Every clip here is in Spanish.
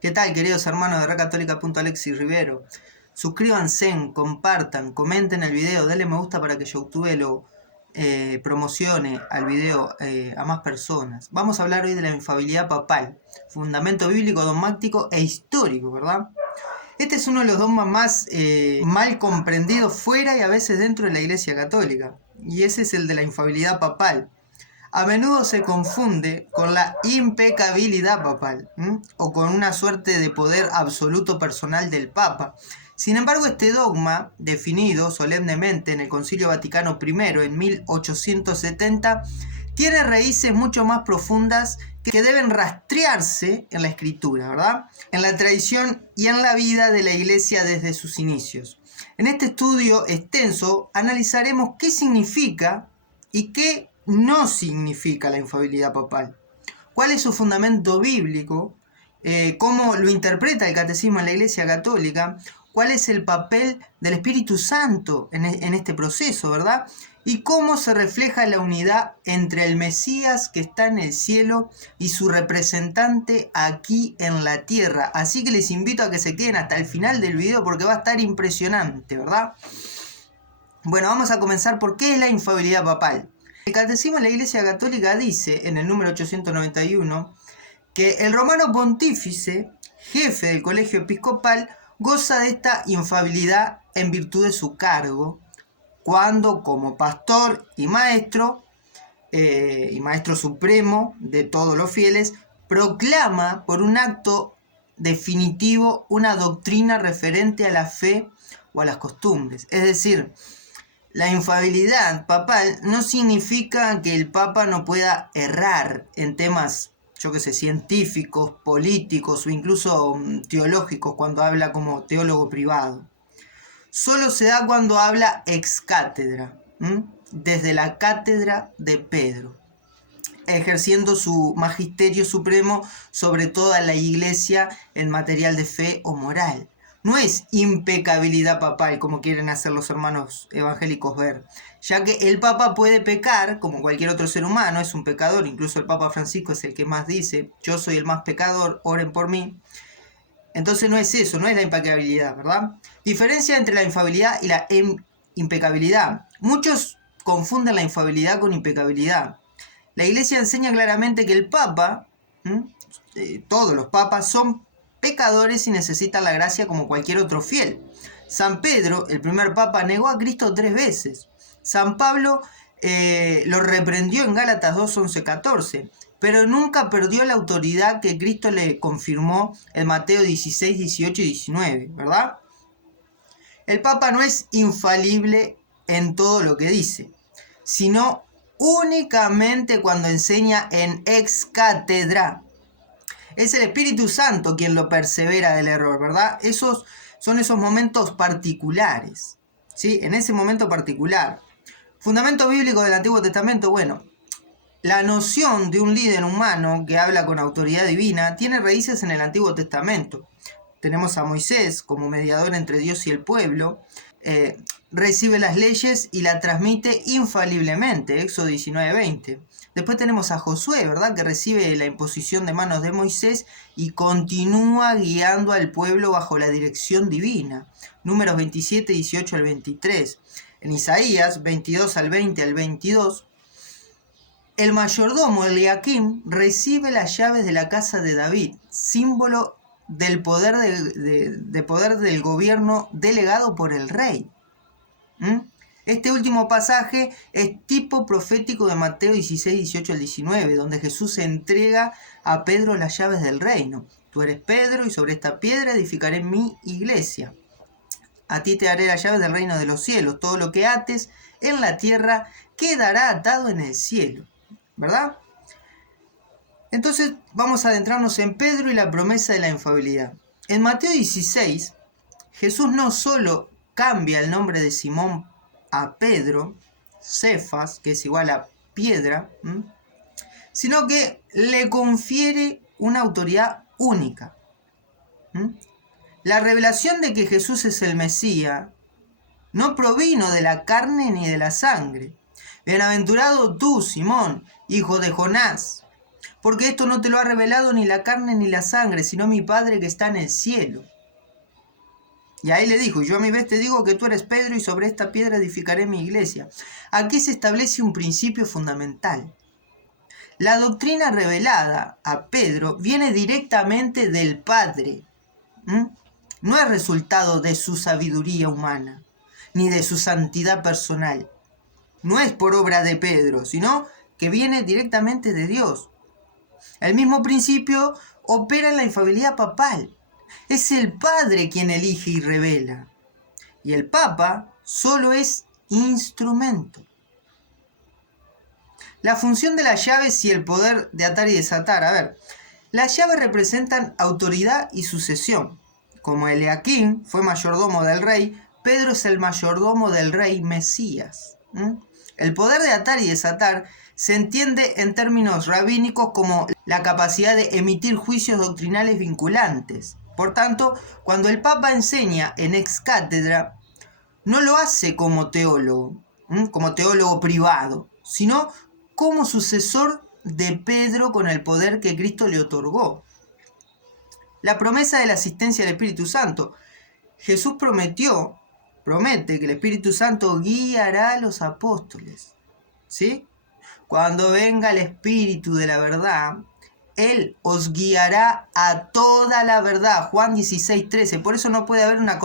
¿Qué tal, queridos hermanos de recatólica.alexis Rivero? Suscríbanse, compartan, comenten el video, denle me gusta para que YouTube lo promocione al video a más personas. Vamos a hablar hoy de la infalibilidad papal, fundamento bíblico, dogmático e histórico, ¿verdad? Este es uno de los dogmas más mal comprendidos fuera y a veces dentro de la Iglesia Católica, y ese es el de la infalibilidad papal. A menudo se confunde con la impecabilidad papal, o con una suerte de poder absoluto personal del Papa. Sin embargo, este dogma, definido solemnemente en el Concilio Vaticano I en 1870, tiene raíces mucho más profundas que deben rastrearse en la Escritura, ¿verdad? En la tradición y en la vida de la Iglesia desde sus inicios. En este estudio extenso analizaremos qué significa y qué no significa la infalibilidad papal. ¿Cuál es su fundamento bíblico? ¿Cómo lo interpreta el catecismo en la Iglesia Católica? ¿Cuál es el papel del Espíritu Santo en este proceso, verdad? Y cómo se refleja la unidad entre el Mesías que está en el cielo y su representante aquí en la tierra. Así que les invito a que se queden hasta el final del video porque va a estar impresionante, ¿verdad? Bueno, vamos a comenzar por qué es la infalibilidad papal. El Catecismo de la Iglesia Católica dice, en el número 891, que el romano pontífice, jefe del colegio episcopal, goza de esta infalibilidad en virtud de su cargo, cuando como pastor y maestro supremo de todos los fieles, proclama por un acto definitivo una doctrina referente a la fe o a las costumbres. Es decir, la infalibilidad papal no significa que el Papa no pueda errar en temas, científicos, políticos o incluso teológicos cuando habla como teólogo privado. Solo se da cuando habla ex cátedra, desde la cátedra de Pedro, ejerciendo su magisterio supremo sobre toda la Iglesia en material de fe o moral. No es impecabilidad papal, como quieren hacer los hermanos evangélicos ver, ya que el Papa puede pecar, como cualquier otro ser humano, es un pecador, incluso el Papa Francisco es el que más dice, yo soy el más pecador, oren por mí. Entonces no es eso, no es la impecabilidad, ¿verdad? Diferencia entre la infalibilidad y la impecabilidad. Muchos confunden la infalibilidad con impecabilidad. La Iglesia enseña claramente que el Papa, todos los papas, son pecadores y necesitan la gracia como cualquier otro fiel. San Pedro, el primer papa, negó a Cristo 3 veces. San Pablo lo reprendió en Gálatas 2, 11, 14, pero nunca perdió la autoridad que Cristo le confirmó en Mateo 16, 18 y 19, ¿verdad? El Papa no es infalible en todo lo que dice, sino únicamente cuando enseña en ex cátedra. Es el Espíritu Santo quien lo persevera del error, ¿verdad? Son esos momentos particulares, ¿sí? En ese momento particular. Fundamento bíblico del Antiguo Testamento, bueno, la noción de un líder humano que habla con autoridad divina tiene raíces en el Antiguo Testamento. Tenemos a Moisés como mediador entre Dios y el pueblo, recibe las leyes y la transmite infaliblemente, Éxodo 19:20. Después tenemos a Josué, ¿verdad?, que recibe la imposición de manos de Moisés y continúa guiando al pueblo bajo la dirección divina, Números 27, 18 al 23. En Isaías 22 al 20 al 22, el mayordomo Eliakim recibe las llaves de la casa de David, símbolo del poder, poder del gobierno delegado por el rey. Este último pasaje es tipo profético de Mateo 16, 18 al 19, donde Jesús entrega a Pedro las llaves del reino. Tú eres Pedro y sobre esta piedra edificaré mi iglesia. A ti te daré las llaves del reino de los cielos. Todo lo que ates en la tierra quedará atado en el cielo, ¿verdad? Entonces vamos a adentrarnos en Pedro y la promesa de la infalibilidad. En Mateo 16, Jesús no solo cambia el nombre de Simón a Pedro, Cefas, que es igual a piedra, sino que le confiere una autoridad única. La revelación de que Jesús es el Mesías no provino de la carne ni de la sangre. Bienaventurado tú, Simón, hijo de Jonás, porque esto no te lo ha revelado ni la carne ni la sangre, sino mi Padre que está en el cielo. Y ahí le dijo, yo a mi vez te digo que tú eres Pedro y sobre esta piedra edificaré mi iglesia. Aquí se establece un principio fundamental. La doctrina revelada a Pedro viene directamente del Padre. No es resultado de su sabiduría humana, ni de su santidad personal. No es por obra de Pedro, sino que viene directamente de Dios. El mismo principio opera en la infalibilidad papal. Es el Padre quien elige y revela. Y el Papa solo es instrumento. La función de las llaves y el poder de atar y desatar. A ver, las llaves representan autoridad y sucesión. Como Eliaquim fue mayordomo del rey, Pedro es el mayordomo del rey Mesías. El poder de atar y desatar se entiende en términos rabínicos como la capacidad de emitir juicios doctrinales vinculantes. Por tanto, cuando el Papa enseña en ex cátedra, no lo hace como teólogo privado, sino como sucesor de Pedro con el poder que Cristo le otorgó. La promesa de la asistencia del Espíritu Santo. Jesús promete que el Espíritu Santo guiará a los apóstoles. ¿Sí? Cuando venga el Espíritu de la verdad, Él os guiará a toda la verdad. Juan 16:13. Por eso no puede haber una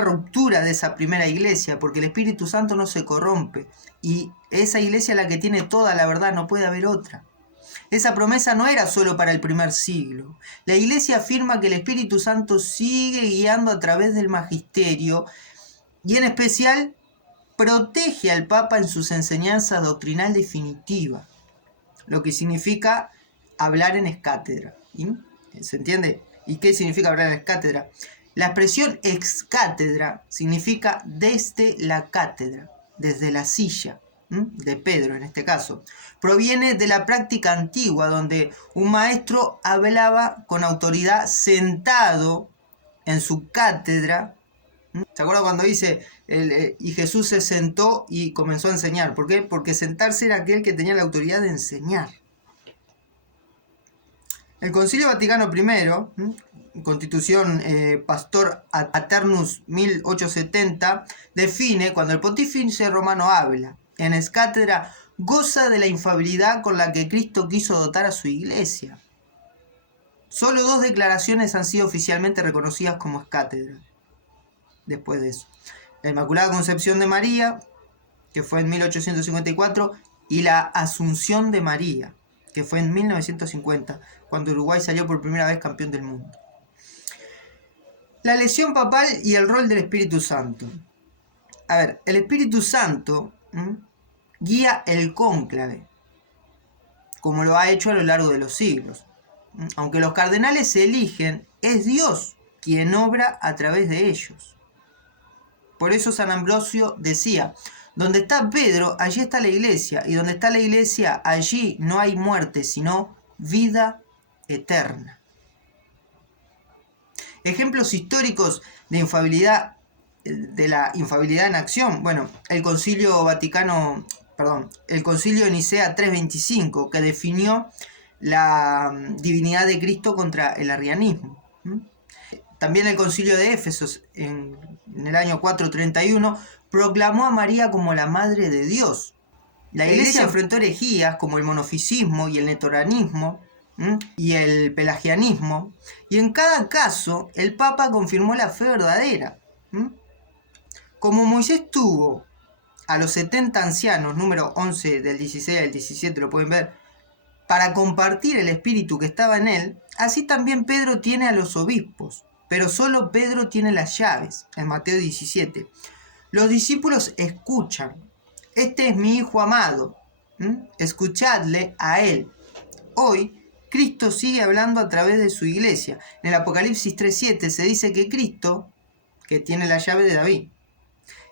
ruptura de esa primera iglesia, porque el Espíritu Santo no se corrompe. Y esa iglesia es la que tiene toda la verdad, no puede haber otra. Esa promesa no era solo para el primer siglo. La iglesia afirma que el Espíritu Santo sigue guiando a través del magisterio y en especial protege al Papa en sus enseñanzas doctrinal definitiva, lo que significa hablar en ex-cátedra. ¿Se entiende? ¿Y qué significa hablar en ex-cátedra? La expresión ex-cátedra significa desde la cátedra, desde la silla de Pedro en este caso. Proviene de la práctica antigua donde un maestro hablaba con autoridad sentado en su cátedra. ¿Se acuerdan cuando dice y Jesús se sentó y comenzó a enseñar? ¿Por qué? Porque sentarse era aquel que tenía la autoridad de enseñar. El Concilio Vaticano I, Constitución Pastor Aternus 1870, define cuando el pontífice romano habla en ex cátedra, goza de la infalibilidad con la que Cristo quiso dotar a su iglesia. Solo 2 declaraciones han sido oficialmente reconocidas como ex cátedra. Después de eso, la Inmaculada Concepción de María, que fue en 1854, y la Asunción de María, que fue en 1950, cuando Uruguay salió por primera vez campeón del mundo. La elección papal y el rol del Espíritu Santo. A ver, el Espíritu Santo guía el cónclave, como lo ha hecho a lo largo de los siglos. Aunque los cardenales se eligen, es Dios quien obra a través de ellos. Por eso San Ambrosio decía, donde está Pedro, allí está la iglesia, y donde está la iglesia, allí no hay muerte, sino vida eterna. Ejemplos históricos de infalibilidad, de la infalibilidad en acción. Bueno, el Concilio de Nicea 325, que definió la divinidad de Cristo contra el arrianismo. También el Concilio de Éfeso, en el año 431, proclamó a María como la Madre de Dios. La Iglesia enfrentó herejías como el monofisismo y el netoranismo y el pelagianismo, y en cada caso el Papa confirmó la fe verdadera. Como Moisés tuvo a los 70 ancianos, número 11 del 16 al 17, lo pueden ver, para compartir el espíritu que estaba en él, así también Pedro tiene a los obispos, pero solo Pedro tiene las llaves, en Mateo 17. Los discípulos escuchan, este es mi Hijo amado, escuchadle a él. Hoy, Cristo sigue hablando a través de su iglesia. En el Apocalipsis 3:7 se dice que Cristo, que tiene la llave de David,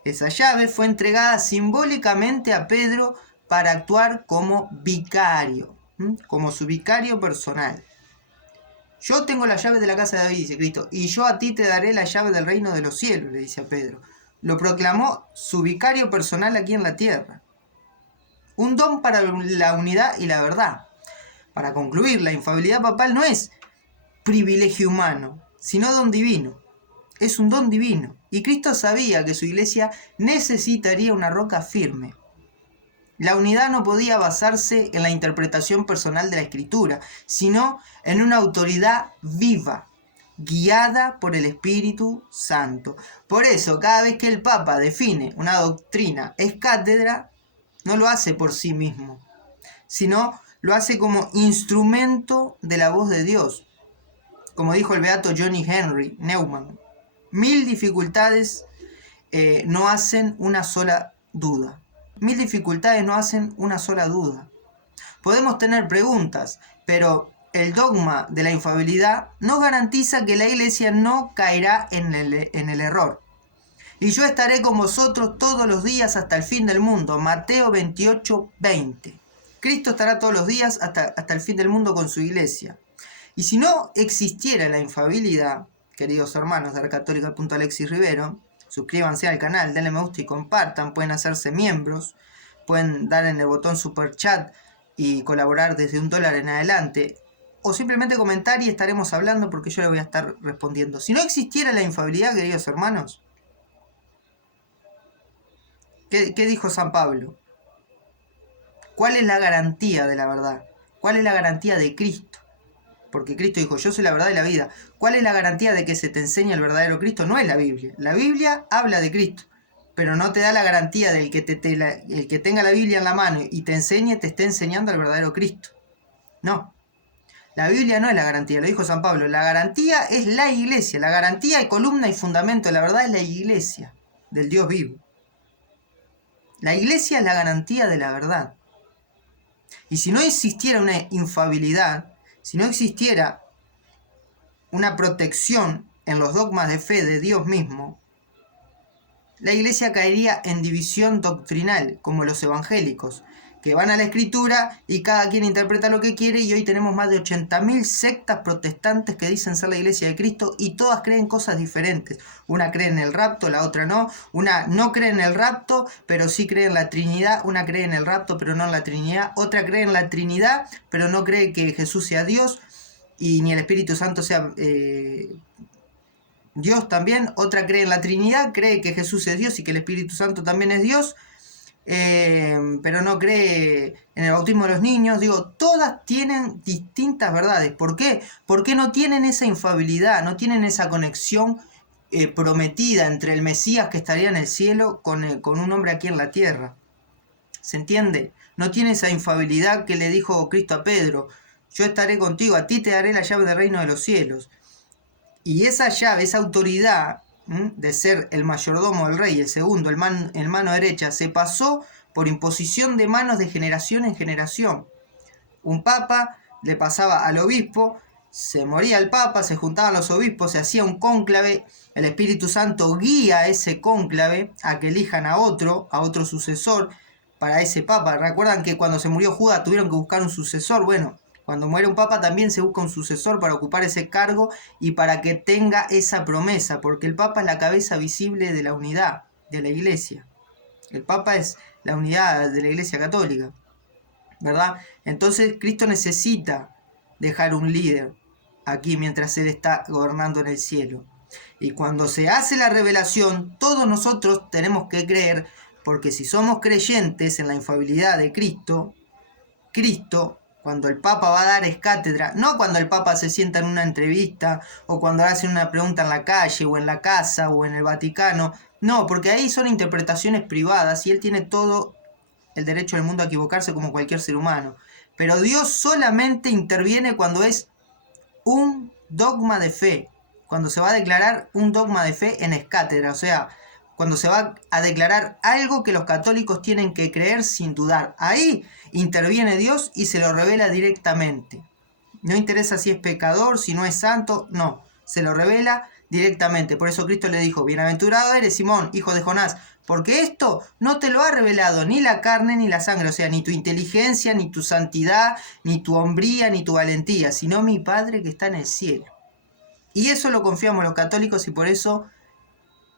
esa llave fue entregada simbólicamente a Pedro para actuar como vicario, como su vicario personal. Yo tengo la llave de la casa de David, dice Cristo, y yo a ti te daré la llave del reino de los cielos, le dice a Pedro. Lo proclamó su vicario personal aquí en la tierra. Un don para la unidad y la verdad. Para concluir, la infalibilidad papal no es privilegio humano, sino don divino. Es un don divino. Y Cristo sabía que su iglesia necesitaría una roca firme. La unidad no podía basarse en la interpretación personal de la Escritura, sino en una autoridad viva, guiada por el Espíritu Santo. Por eso, cada vez que el Papa define una doctrina es cátedra, no lo hace por sí mismo, sino lo hace como instrumento de la voz de Dios. Como dijo el beato Johnny Henry Newman, 1000 dificultades no hacen una sola duda. 1000 dificultades no hacen una sola duda. Podemos tener preguntas, pero el dogma de la infalibilidad no garantiza que la iglesia no caerá en el error. Y yo estaré con vosotros todos los días hasta el fin del mundo. Mateo 28, 20. Cristo estará todos los días hasta el fin del mundo con su iglesia. Y si no existiera la infalibilidad, queridos hermanos de Arcatólica.Alexis Rivero, suscríbanse al canal, denle me gusta y compartan, pueden hacerse miembros, pueden dar en el botón super chat y colaborar desde $1 en adelante, o simplemente comentar y estaremos hablando porque yo le voy a estar respondiendo. Si no existiera la infalibilidad, queridos hermanos, ¿qué dijo San Pablo? ¿Cuál es la garantía de la verdad? ¿Cuál es la garantía de Cristo? Porque Cristo dijo, yo soy la verdad y la vida. ¿Cuál es la garantía de que se te enseñe el verdadero Cristo? No es la Biblia. La Biblia habla de Cristo, pero no te da la garantía del que el que tenga la Biblia en la mano y te enseñe, te esté enseñando el verdadero Cristo. No. La Biblia no es la garantía, lo dijo San Pablo. La garantía es la iglesia. La garantía y columna y fundamento de la verdad es la iglesia del Dios vivo. La iglesia es la garantía de la verdad. Y si no existiera una infalibilidad, si no existiera una protección en los dogmas de fe de Dios mismo, la iglesia caería en división doctrinal, como los evangélicos, que van a la escritura y cada quien interpreta lo que quiere, y hoy tenemos más de 80.000 sectas protestantes que dicen ser la iglesia de Cristo y todas creen cosas diferentes. Una cree en el rapto, la otra no. Una no cree en el rapto, pero sí cree en la Trinidad. Una cree en el rapto, pero no en la Trinidad. Otra cree en la Trinidad, pero no cree que Jesús sea Dios y ni el Espíritu Santo sea Dios también. Otra cree en la Trinidad, cree que Jesús es Dios y que el Espíritu Santo también es Dios. Pero no cree en el bautismo de los niños. Digo, todas tienen distintas verdades. ¿Por qué? Porque no tienen esa infalibilidad, no tienen esa conexión prometida entre el Mesías que estaría en el cielo con un hombre aquí en la tierra. ¿Se entiende? No tiene esa infalibilidad que le dijo Cristo a Pedro: yo estaré contigo, a ti te daré la llave del reino de los cielos. Y esa llave, esa autoridad de ser el mayordomo del rey, el segundo, el mano derecha, se pasó por imposición de manos de generación en generación. Un papa le pasaba al obispo, se moría el papa, se juntaban los obispos, se hacía un cónclave, el Espíritu Santo guía a ese cónclave a que elijan a otro sucesor para ese papa. ¿Recuerdan que cuando se murió Judas tuvieron que buscar un sucesor? Bueno, cuando muere un papa también se busca un sucesor para ocupar ese cargo y para que tenga esa promesa, porque el papa es la cabeza visible de la unidad de la iglesia. El papa es la unidad de la iglesia católica, ¿verdad? Entonces Cristo necesita dejar un líder aquí mientras Él está gobernando en el cielo. Y cuando se hace la revelación, todos nosotros tenemos que creer, porque si somos creyentes en la infalibilidad de Cristo, cuando el Papa va a dar es cátedra, no cuando el Papa se sienta en una entrevista o cuando le hacen una pregunta en la calle o en la casa o en el Vaticano, no, porque ahí son interpretaciones privadas y él tiene todo el derecho del mundo a equivocarse como cualquier ser humano. Pero Dios solamente interviene cuando es un dogma de fe, cuando se va a declarar un dogma de fe en escátedra, o sea, cuando se va a declarar algo que los católicos tienen que creer sin dudar. Ahí interviene Dios y se lo revela directamente. No interesa si es pecador, si no es santo, no, se lo revela directamente. Por eso Cristo le dijo: bienaventurado eres, Simón, hijo de Jonás, porque esto no te lo ha revelado ni la carne ni la sangre, o sea, ni tu inteligencia, ni tu santidad, ni tu hombría, ni tu valentía, sino mi Padre que está en el cielo. Y eso lo confiamos los católicos y por eso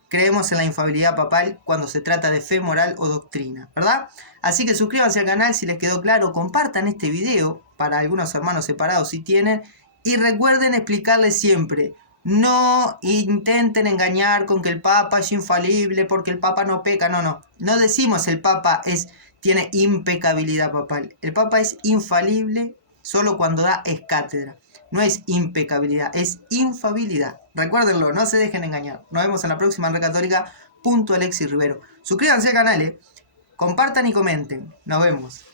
creemos en la infalibilidad papal cuando se trata de fe, moral o doctrina, ¿verdad? Así que suscríbanse al canal si les quedó claro, compartan este video para algunos hermanos separados si tienen. Y recuerden explicarles siempre, no intenten engañar con que el Papa es infalible porque el Papa no peca. No decimos el Papa tiene impecabilidad papal. El Papa es infalible solo cuando da cátedra. No es impecabilidad, es infabilidad. Recuérdenlo, no se dejen engañar. Nos vemos en la próxima Red Católica. Alexis Rivero. Suscríbanse al canal, compartan y comenten. Nos vemos.